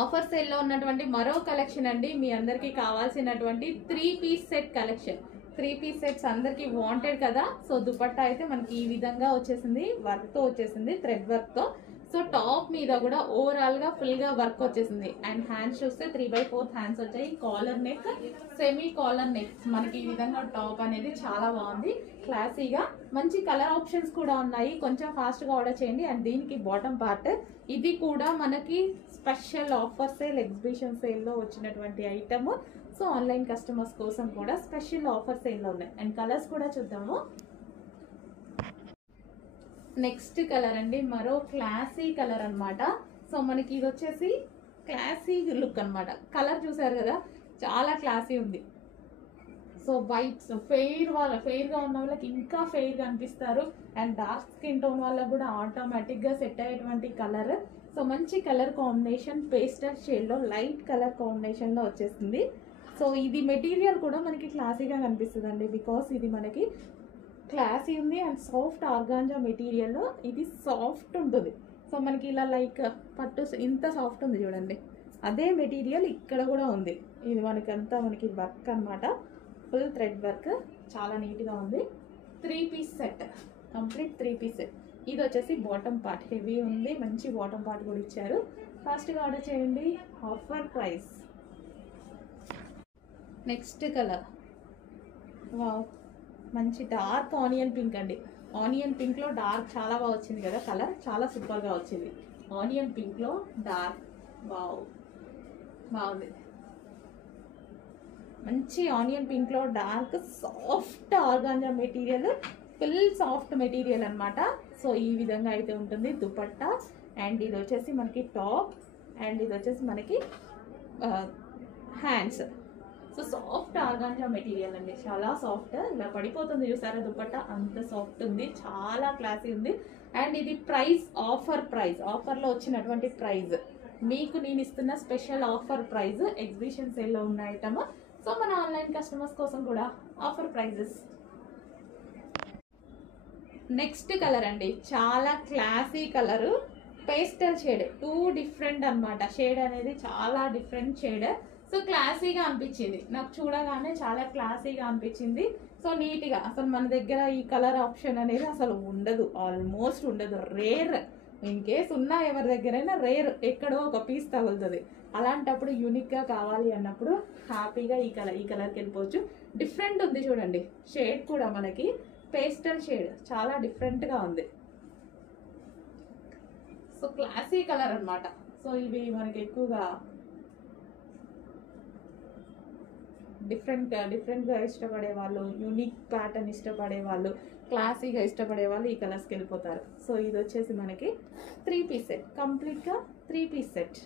Offer sale లో ఉన్నటువంటి మరో కలెక్షన్ అండి, మీ అందరికి కావాల్సినటువంటి 3-పీస్ సెట్ కలెక్షన్. 3-పీస్ సెట్స్ అందరికి వాంటెడ్ కదా. సో దుపట్టా అయితే మనకి ఈ విధంగా వచ్చేసింది, వర్క్ తో వచ్చేసింది, థ్రెడ్ వర్క్ తో. సో టాప్ మీద కూడా ఓవరాల్ గా ఫుల్ గా వర్క్ వచ్చేసింది. అండ్ హ్యాండ్స్ చూస్తే 3/4 హ్యాండ్స్ వచ్చాయి. Collar neck, semi collar neck మనకి ఈ విధంగా టాప్ అనేది చాలా బాగుంది, క్లాసీగా. మంచి కలర్ ఆప్షన్స్ కూడా ఉన్నాయి, కొంచెం ఫాస్ట్ గా ఆర్డర్ చేయండి. అండ్ దీనికి బాటమ్ పార్ట్, ఇది కూడా మనకి special offer sale, exhibition sale లో వచ్చినటువంటి ఐటమ్. సో ఆన్లైన్ కస్టమర్స్ కోసం కూడా స్పెషల్ ఆఫర్ సేల్ లో ఉన్నాయి. అండ్ కలర్స్ కూడా చూద్దాము. నెక్స్ట్ కలర్ అండి, మరో క్లాసీ కలర్ అన్నమాట. సో మనకి ఇది వచ్చేసి క్లాసీ లుక్ అన్నమాట. కలర్ చూసారు కదా, చాలా క్లాసీ ఉంది. సో వైట్స్ ఫెయిర్ గా ఉన్న వాళ్ళకి ఇంకా ఫెయిర్ గా అనిపిస్తారు. అండ్ డార్క్ స్కిన్ టోన్ వాళ్ళకి కూడా ఆటోమేటిక్ గా సెట్ అయ్యేటువంటి కలర్. సో మంచి కలర్ కాంబినేషన్, పేస్టల్ షేడ్ లో లైట్ కలర్ కాంబినేషన్ లో వచ్చేసింది. సో ఇది మెటీరియల్ కూడా మనకి క్లాసీగా కనిపిస్తుంది అండి, బికాస్ ఇది మనకి క్లాసీ ఉంది. అండ్ సాఫ్ట్ ఆర్గాంజా మెటీరియల్, ఇది సాఫ్ట్ ఉంటుంది. సో మనకి ఇలా లైక్ పట్టు ఇంత సాఫ్ట్ ఉంది చూడండి, అదే మెటీరియల్ ఇక్కడ కూడా ఉంది. ఇది మనకంతా మనకి వర్క్ అన్నమాట, ఫుల్ థ్రెడ్ వర్క్, చాలా నీట్గా ఉంది. 3-పీస్ సెట్, కంప్లీట్ 3-పీస్ సెట్. ఇది వచ్చేసి బాటమ్ పార్ట్, హెవీ ఉంది, మంచి బాటమ్ పార్ట్ కూడా ఇచ్చారు. ఫాస్ట్గా ఆర్డర్ చేయండి, offer price. Next colour, wow, మంచి డార్క్ ఆనియన్ పింక్ అండి. ఆనియన్ పింక్ లో డార్క్ చాలా బాగా వచ్చింది కదా, కలర్ చాలా సూపర్ గా వచ్చింది. ఆనియన్ పింక్ లో డార్క్, వావ్, బాగుంది. మంచి ఆనియన్ పింక్ లో dark soft organza material, full soft material అన్నమాట. సో ఈ విధంగా అయితే ఉంటుంది దుపట్టా. అండ్ ఇది వచ్చేసి మనకి టాప్, అండ్ ఇది వచ్చేసి మనకి hands. So soft organza material అండి, చాలా సాఫ్ట్, ఇలా పడిపోతుంది చూసారా దుపట్టా, అంత సాఫ్ట్ ఉంది, చాలా క్లాసీ ఉంది. అండ్ ఇది ప్రైస్ ఆఫర్ ప్రైస్, ఆఫర్లో వచ్చినటువంటి ప్రైస్, మీకు నేను ఇస్తున్న స్పెషల్ ఆఫర్ ప్రైస్, ఎగ్జిబిషన్ సేల్లో ఉన్న ఐటమ్. సో మన ఆన్లైన్ కస్టమర్స్ కోసం కూడా ఆఫర్ ప్రైజెస్. నెక్స్ట్ కలర్ అండి, చాలా classy colour, pastel shade, 2 different అన్నమాట. షేడ్ అనేది చాలా డిఫరెంట్ షేడ్. సో క్లాసీగా అనిపించింది నాకు, చూడగానే చాలా క్లాసీగా అనిపించింది. సో నీట్గా, అసలు మన దగ్గర ఈ కలర్ ఆప్షన్ అనేది అసలు ఉండదు, ఆల్మోస్ట్ ఉండదు, రేర్. ఇన్ కేస్ ఉన్నా ఎవరి దగ్గరైనా రేర్, ఎక్కడో ఒక పీస్ తగులుతుంది. అలాంటప్పుడు యూనిక్గా కావాలి అన్నప్పుడు హ్యాపీగా ఈ కలర్కి వెళ్ళిపోవచ్చు. డిఫరెంట్ ఉంది చూడండి, షేడ్ కూడా మనకి పేస్టల్ షేడ్, చాలా డిఫరెంట్గా ఉంది. సో క్లాసీ కలర్ అన్నమాట. సో ఇవి మనకి ఎక్కువగా డిఫరెంట్గా ఇష్టపడే వాళ్ళు, యూనిక్ ప్యాటర్న్ ఇష్టపడే వాళ్ళు, క్లాసీగా ఇష్టపడే వాళ్ళు ఈ కలర్స్కి వెళ్ళిపోతారు. సో ఇది వచ్చేసి మనకి 3-పీస్ సెట్, కంప్లీట్గా 3-పీస్ సెట్.